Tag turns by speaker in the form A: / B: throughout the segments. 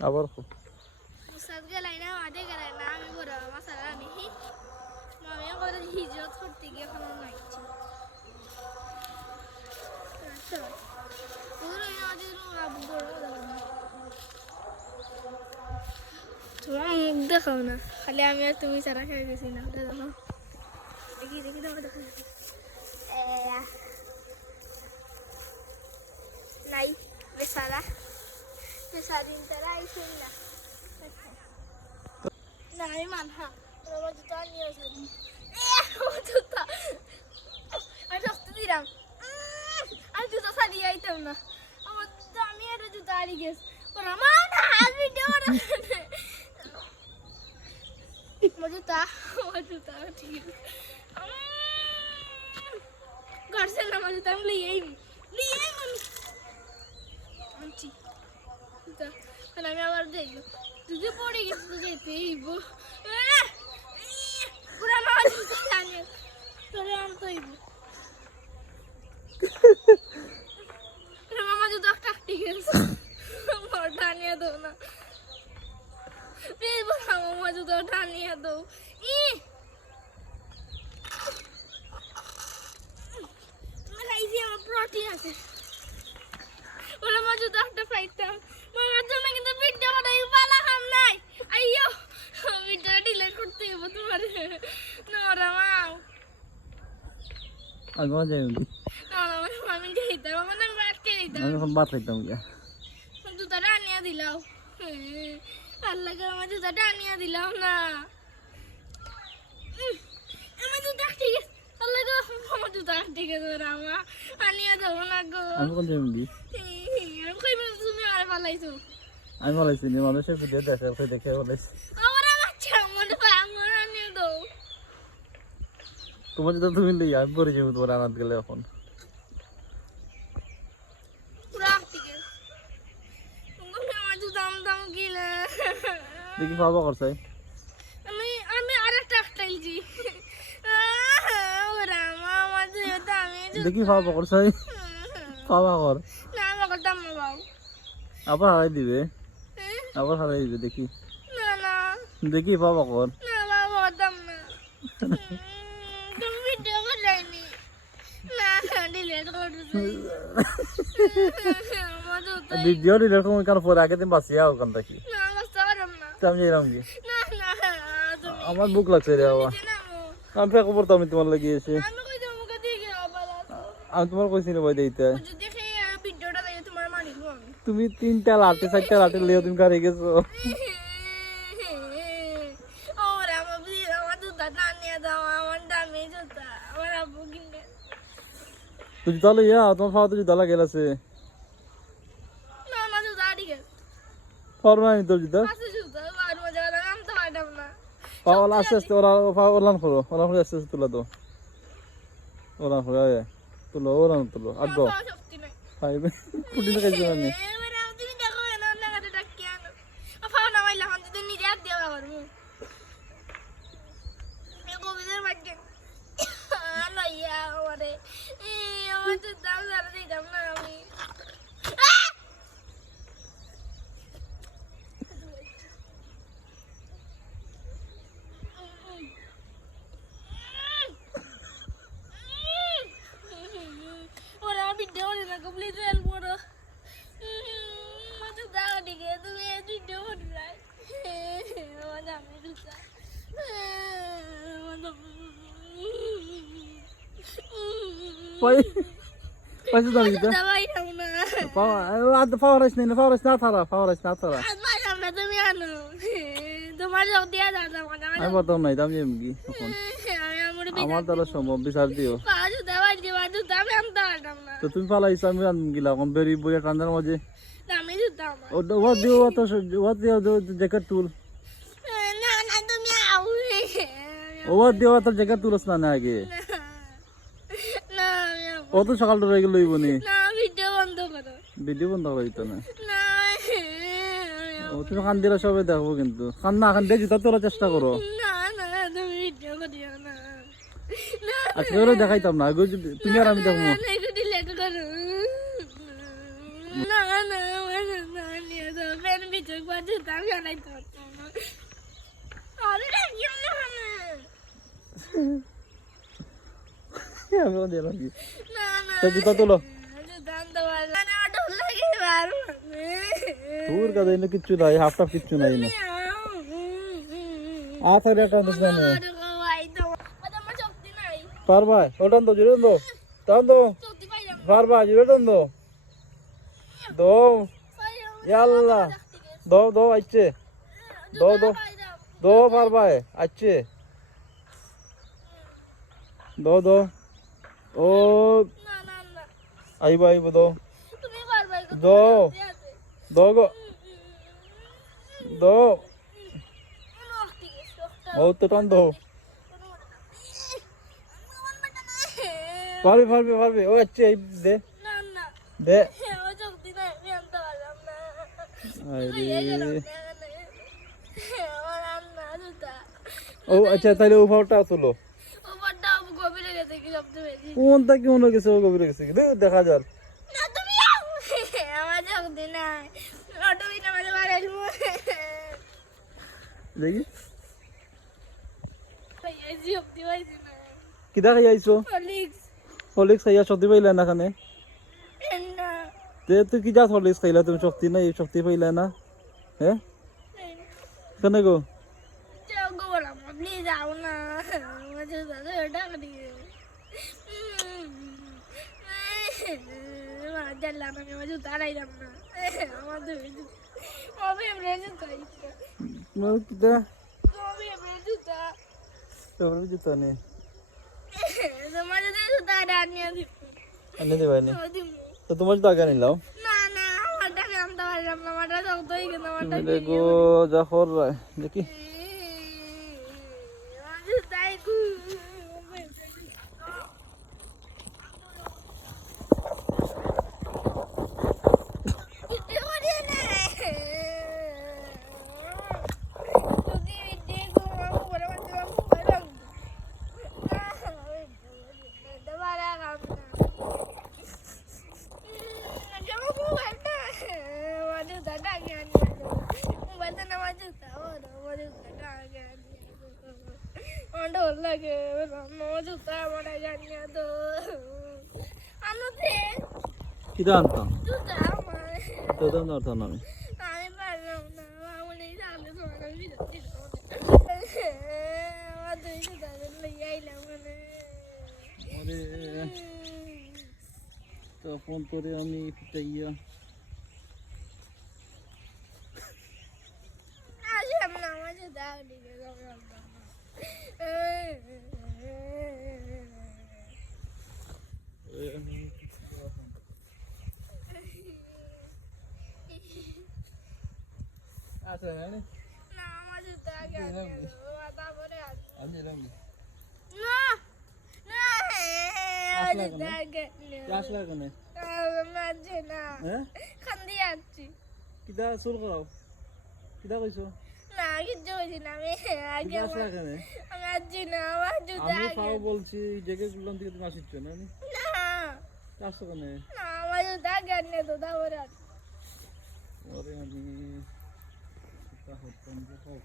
A: আবার খুব
B: মুসাদ গেলাই না মাঠে গেলাই না আমি বড় মামা সারা আমি মামি করে হিজরত করতে গিয়ে এখনও নাইছি পুরো আমাদের আবু বড় তোমার মুখ দেখাও না খালি আমি আর তুমি সারা খেয়ে গেছি না ওটা দেখো দেখি দেখি দেখো দেখো দেখো। এয়া। নাই বেসারা বেসারিন তারা আইসেন না, আমি মানহা। আমার জুতা নিয়ে আমার জুতা। আমি সস্তা দিলাম। আমি জুতা সারিয়ে আইতাম না। আমার আমি আর জুতা হারিয়ে গেছি। ওরা মা না আমি দেওয়ার আমার জুতা আমার জুতা, ঠিক আছে। আমার আমি আমি। আনছি। জুতা আর আমি আবার যাইব যদি পড়ে গেছে তো যেতে আইব পুরা মা জুতা জানিয়ে তোরে আনতে আইব মামা জুতা একটা ঠিক আছে আমার টানিয়ে দাও না প্লিজ বলা মামা জুতা টানিয়ে দাও ই খাইছি আমার প্রোটিন আছে ওরা মা জুতা একটা পাইতাম মামার জন্য কিন্তু ভিডিও বানাই পালা হাম নাই। আইও ভিডিও ডিলিট করতে হবে তোমার। নরা মাও।
A: আগো যাই না
B: নরা আমি তো আমার নাম আটকে দিতাম
A: আমি এখন ভাত খাইতাম গিয়া।
B: জুতাটা আনিয়া দিলাও। আল্লাহ করে আমার জুতাটা আনিয়া দিলাম না উম, আমার জুতা ঠিক আছে আল্লাহ গো আমার জুতা ঠিক আছে ওরা আমার আনিয়া দেবো না গো।
A: আমি কোন যাই দি
B: আমি কইবে তুমি আর পালাইছো?
A: আমি নি মানুষের ভিডিও দেখে ওকে দেখে বলাইছি
B: আমার আমার চামড় আমার আনিয়ে দাও
A: তোমার যদি তুমি লই আমি পরে যাব তোমার আনাত গেলে এখন। দেখি খাওয়া করছে
B: আমি আমি আরেকটা টাইলছি ওরা আমার
A: দেখি খাওয়া করছে খাওয়া কর
B: না বাবু
A: আবার হারাই দিবে আবার হারাই দিবে দেখি
B: না না
A: দেখি পাবা কর
B: না বাবা দাম না তুমি ভিডিও করে যাইনি না ডিলেট করতেছি আমার
A: ভিডিও ডিলেট করুন কারণ পরে আগে দিন বাঁচিয়া ওখান থেকে
B: না কষ্ট করম না
A: আমি কি আমার বুক লাগছে রে বাবা ফেক আমি তোমার লাগিয়েছি
B: আমি কই যাব মুখে দিয়ে গেল বাবা
A: আমি তোমার কইছি না ভাই দিতে তুমি তিনটা লাঠি চারটা লাঠি লিয়ে তুমি কারে গেছো? তুই জুতা লইয়া তোমার ফাওয়া তো জুতা লাগেল আছে।
B: না আমার জুতা আড়িয়ে
A: পারব না আমি তোর
B: না।
A: পাওয়াল আস্তে আস্তে ওরা ওলান করো ওলান করে আস্তে আস্তে তুলা তো ওলান করে তুলো ওলান তুলো আগ্গো
B: আমার শক্তি নাই
A: খাইবে কুটি না খাইছে মানে
B: এবারে আমি তুমি দেখো না না কাটে ডাকি আনো আফা না মাইলা হান যদি নিজে হাত দিয়ে বাবার মু এ কবিদের বাক্যে লইয়া আমারে এ আমার তো দাম সারা দিতাম না আমি আহ! ওরা ভিডিও করে না কমপ্লিট রেল পড়ো মতো দাও দিকে তুমি ভিডিও করে রাখ আমার আমি দুটা
A: পয়সা দাও জুতা
B: দাবাই দাও না
A: পাওয়া আদ পাওয়া রাইস না পাওয়া রাইস না থারা পাওয়া রাইস না থারা
B: আমার সামনে তুমি আনো তোমার যোগ দিয়া দাও আমার
A: আমি বলতাম নাই দাম কি
B: আমার
A: দ্বারা সম্ভব বিচার দিও
B: না
A: তো তুমি পালাইছো আমি আনব গিলা এখন বেরি বইয়া টান্দার মাঝে
B: আমি দুটা আমার
A: ও ওয়াট দিও দিও জ্যাকেট তুল
B: না না
A: ওয়াট দিও ওয়াট জ্যাকেট তুলস না না আগে
B: না
A: ও তো সকাল ধরে গেল লইব নি।
B: ভিডিও বন্ধ করো।
A: ভিডিও বন্ধ করে দিত না। ও তুমি কান দিলে সবাই দেখব কিন্তু। কান না কান দিয়ে জুতা তোলার চেষ্টা করো।
B: না না তুমি ভিডিও করিও না। না।
A: আজকে ওরা দেখাইতাম না তুমি আর আমি দেখব।
B: আমি
A: দিলাম তো জুতা তোলো। তোর কাছে এনে কিচ্ছু নাই হাফ টাফ কিচ্ছু নাই না একটা দিস না।
B: আমার শক্তি নাই
A: পারবা ওটান তো জুড়ে দো টান দো পারবা জুড়ে টান দো দো ইয়াল্লা। দো দো আইছে। দো দো দো পারবা আইছে। দো দো ও আইব আইব দো। দো। দো গো। দো। ও তো টান দো। পারবি পারবি পারবি। ও আচ্ছা এই দে। দে। ও আচ্ছা তাহলে ও ভাবটা তুলো
B: ও বড্ডা গভীরে গেছে কি সবচেয়ে বেশি
A: কোনটা কি মনে গেছে ও গভীরে গেছে কি? দে, দেখা যাক
B: না তুমি আমার শক্তি নাই অটো বিনা মাঝে বাড়াইবো
A: দেখি
B: এই শক্তি পাইছি না
A: কি দেখা যাইছো
B: হলিক্স
A: হলিক্স খাইয়া শক্তি পাইলে না খানে
B: না
A: তে তুই কি যা হলিক্স খাইলা তুমি শক্তি নাই শক্তি পাইলে না হ্যাঁ কেন গো
B: যাও গো বললাম আপনি যাও না আমার জুতা তো টাকা দিয়ে জানলাম আমি আমার না। আমার জুতা জুতা? আমার ফেভারিট জুতা?
A: তোর জুতা নেই।
B: তোমার জুতা আনিয়ে দিব
A: আনে দিবাই নি।
B: দিব।
A: তো তোমার জুতা আগে নিলাম?
B: না না আমারটা আমি আনতে পারলাম না আমারটা শক্ত হয়ে গেছে আমারটা
A: তুমি দেখো যা খর রায় দেখি
B: আমার জুতাই কু লাগে জুতা আমার জানিয়ে তো। জুতা আমার।
A: তো দাম ধরতাম না আমি
B: আমি পারলাম না মামুনি সামনে তোমার আমি আমার দুই জুতা লইয়া আইলাম মানে।
A: তো ফোন করে আমি পিটাইয়া
B: আসলাম না আমার জুতা দিকে
A: আচ্ছা না
B: না আমার জুতা আগে আনিয়ে দেবো তারপরে আসব
A: আমি এলাম
B: না না আমার জুতা আগে নিয়ে
A: ক্লাস লাগানে
B: মাঝে না
A: হ্যাঁ
B: খান্দি আসছি
A: কিটা চুল করাও কিটা কইছো
B: না কিচ্ছু হয়েছি না আমি আগে
A: ক্লাস
B: আমার
A: লাগানে
B: আমি আসছি না আমার জুতা
A: আমি
B: আগে
A: পাও বলছি জেগে গুলাম থেকে তুমি আসিচ্ছ না আমি
B: না
A: ক্লাস লাগানে
B: না আমার জুতা আগে আনিয়ে তো তারপরে আসব
A: ওরে আমি কিটা হতাম যে হোক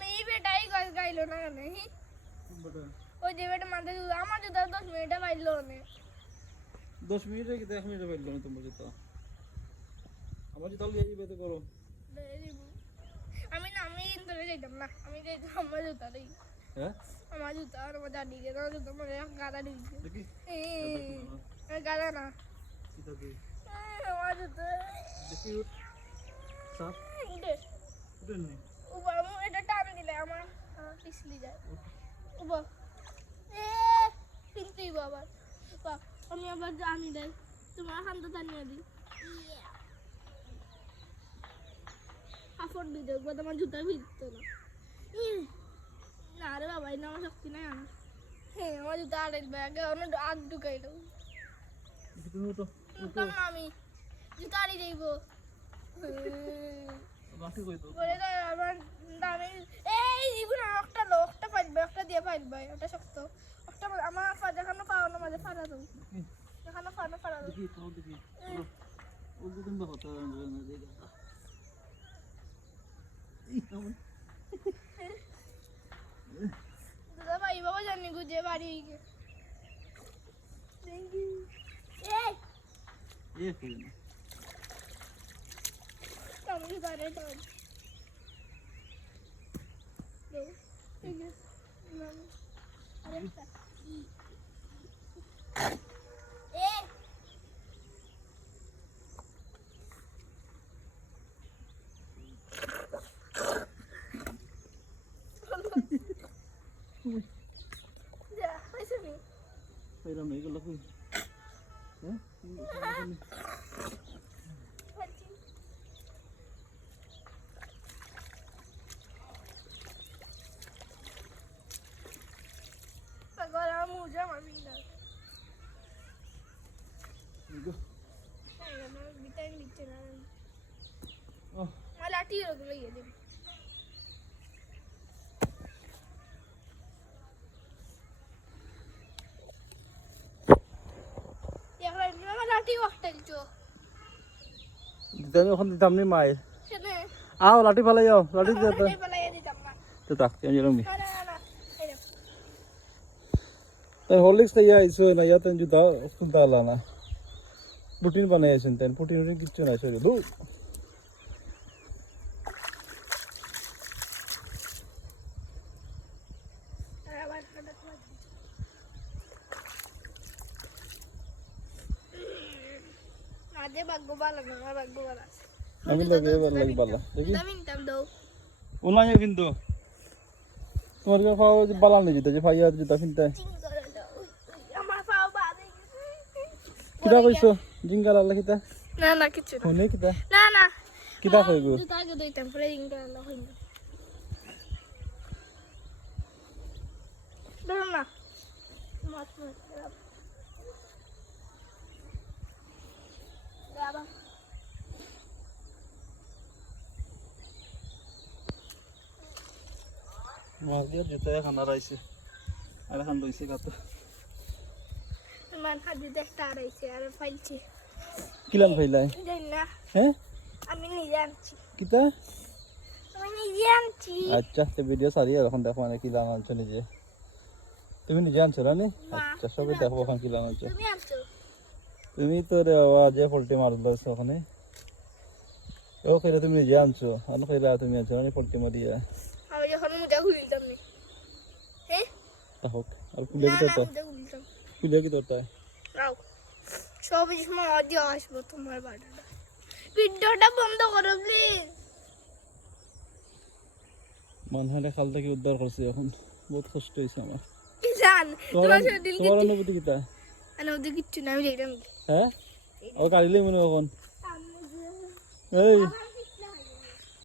B: মেয়ে বেটাই গাছ না কেন হি?
A: বেটা।
B: ওই যে বেটা মাথায় জুতা আমার জুতা দশ মিনিটে পাইলো না
A: দশ মিনিটে কি এক মিনিটে পাইল না তোমার জুতা? আমার জুতা লিয়ে যাবে তো করো।
B: আমি না আমি কিন্তু যাইতাম না। আমি যাইতাম আমার জুতা নেই
A: হ্যাঁ?
B: আমার জুতা আর আমার দাদিকে আমার জুতা মানে গাদা
A: দেখি।
B: গাদা না। আমার জুতা।
A: দেখি। সাপ
B: উঠে
A: উঠে নি
B: এটা টান দিলে আমার। পিছলি যায় উপর এ কিন্তু বাবা। বাহ, আমি আবার জানি দেয় তোমার হান্ত টানিয়ে দিই। হাফর দিয়ে দেখব তোমার জুতা ভিজতো না। না রে বাবা এটা আমার শক্তি নাই আমার। হ্যাঁ আমার জুতা আড়াই ব্যাগে অন্য আগ ঢুকাই না আমি জুতা আড়ি দেবো। বলে তো আমার দামি এই জীবন একটা লোক একটা পাইবে একটা দিয়ে পাইবে ওটা শক্ত। একটা আমার পা দেখানো পাওয়ানো মাঝে ফাড়া দেবো দেখানো ফাড়া ফাড়া দেবো
A: দেখি তাও দেখি উঠো। ওগুলো বা কথা না দিগা
B: দাদা ভাই বাবা জানি গুজে বাড়ি গিয়ে। থ্যাংক ইউ এই
A: এ করি না
B: তুমি করে তো ঠিক আছে নাম আরেকটা এ ওগুলো ইয়ে দেব।
A: দিতাম লাঠি ফেলাই যাও লাঠি দিতে তাক কেন জানো মি তাই হরলিক্স না ইয়া আইসো না তেন জুতা উস্তুন প্রোটিন বানাইছেন তেন
B: কিছু না শরীর আদে ভাগ্য ভালো না আমার ভাগ্য ভালো আছে।
A: আমি লাগে এবার লাগে বালা দেখি।
B: দামি দাও।
A: ওনাই কিন্তু। তোমার কি খাওয়া যে বালা নেই জুতা যে ফাইয়া জুতা
B: দাও। আমার পাও বাদে
A: কিতা কইছো? জিঙ্গাল আল্লাহ কিতা?
B: না না কিছু না।
A: হনে কিতা?
B: না না।
A: কিতা কই গো
B: আগে দইতাম পরে চিং করে দাও ধরো না। মাছ মাছ খারাপ বাবা
A: মাছ দিয়ে জুতা খানা রাইছে আর এখন লইছে কত
B: আমার হাতে একটা আড়াইছে আর ফাইলছি
A: কিলান ফাইলাই
B: জানি না
A: হ্যাঁ
B: আমি নিজে আনছি
A: কিতা
B: আমি নিজে আনছি
A: আচ্ছা তো ভিডিও সারি আর এখন দেখো মানে কিলান আনছো নিজে তুমি নিজে আনছো না নি
B: না,
A: আচ্ছা সবাই দেখো এখন কিলান আনছো
B: তুমি আনছো
A: তুমি তো রে বাবা যে পোল্ট্রি মারলো ওখানে? ও খেলে তুমি নিজে আনছো। আর খেলে তুমি আনছো না পোল্ট্রি মারিয়া
B: আমি যখন মুজা খুলিতাম নি। হ্যাঁ
A: হোক আর খুলে কি
B: না
A: তোরটা?
B: মুজা খুলিতাম।
A: খুলে কি তোরটা?
B: রাও সব সময় অডিও আসব তোমার বাড়িটা ভিডিওটা বন্ধ করো প্লিজ
A: মানুষের খাল থেকে উদ্ধার করছে এখন। বহুত কষ্ট হয়েছে আমার।
B: জান
A: তোমার অনুভূতি কিতা?
B: আমি কিচ্ছু না আমি
A: হ্যাঁ? ও কালিলে মনে কখন এই।